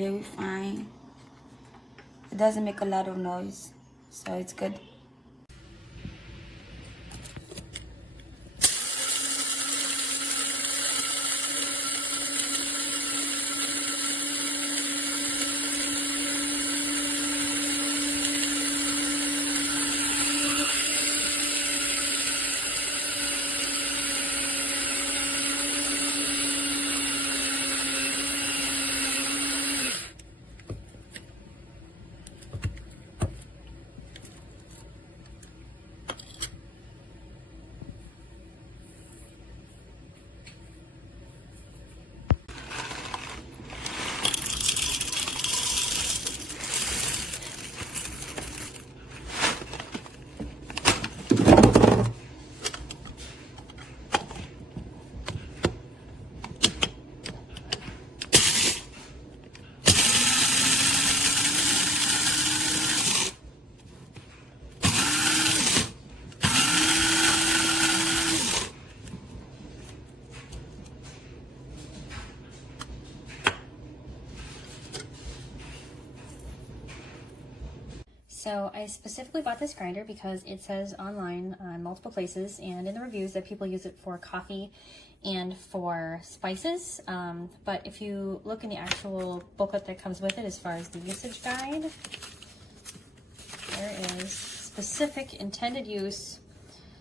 very fine. It doesn't make a lot of noise, so it's good. So I specifically bought this grinder because it says online on multiple places and in the reviews that people use it for coffee and for spices. But if you look in the actual booklet that comes with it as far as the usage guide, there is specific intended use.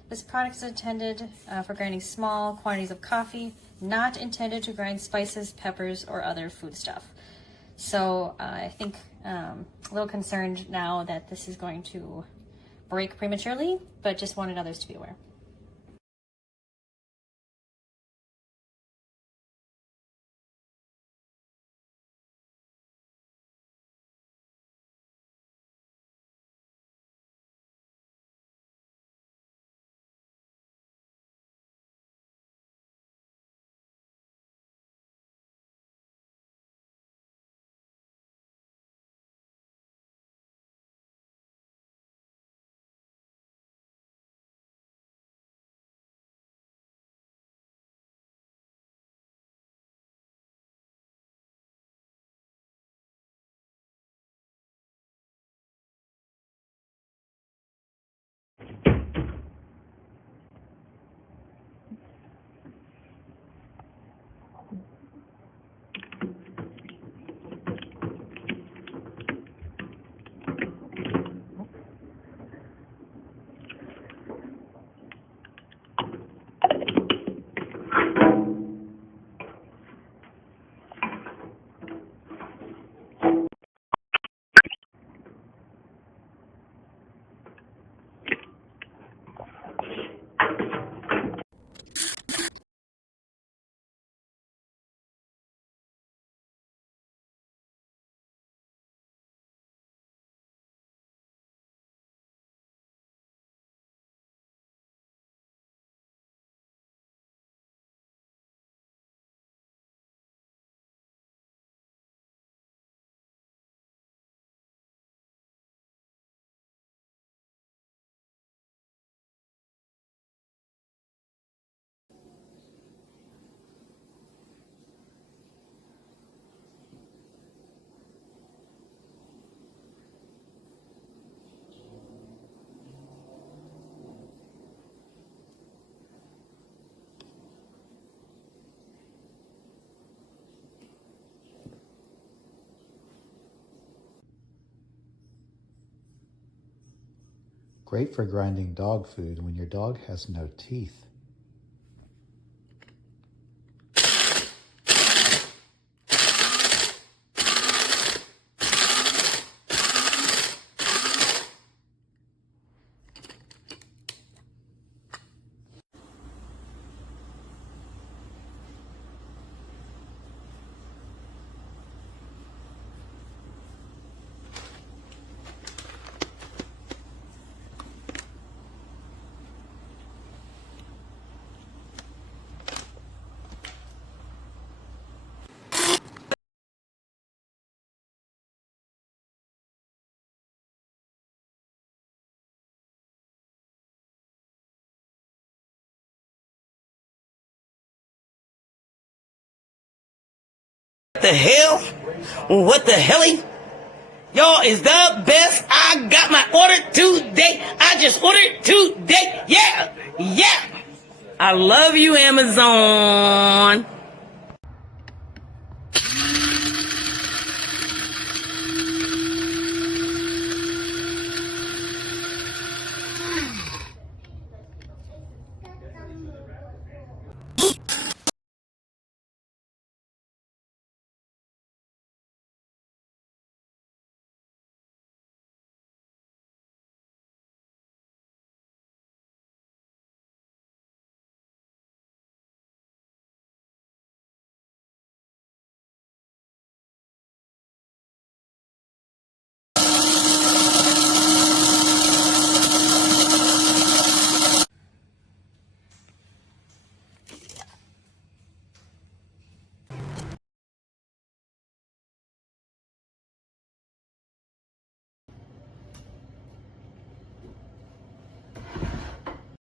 This product is intended for grinding small quantities of coffee, not intended to grind spices, peppers, or other food stuff. So I think a little concerned now that this is going to break prematurely, but just wanted others to be aware. Great for grinding dog food when your dog has no teeth. The hell? What the hell? Y'all is the best. I got my order today. I just ordered today. Yeah. I love you, Amazon.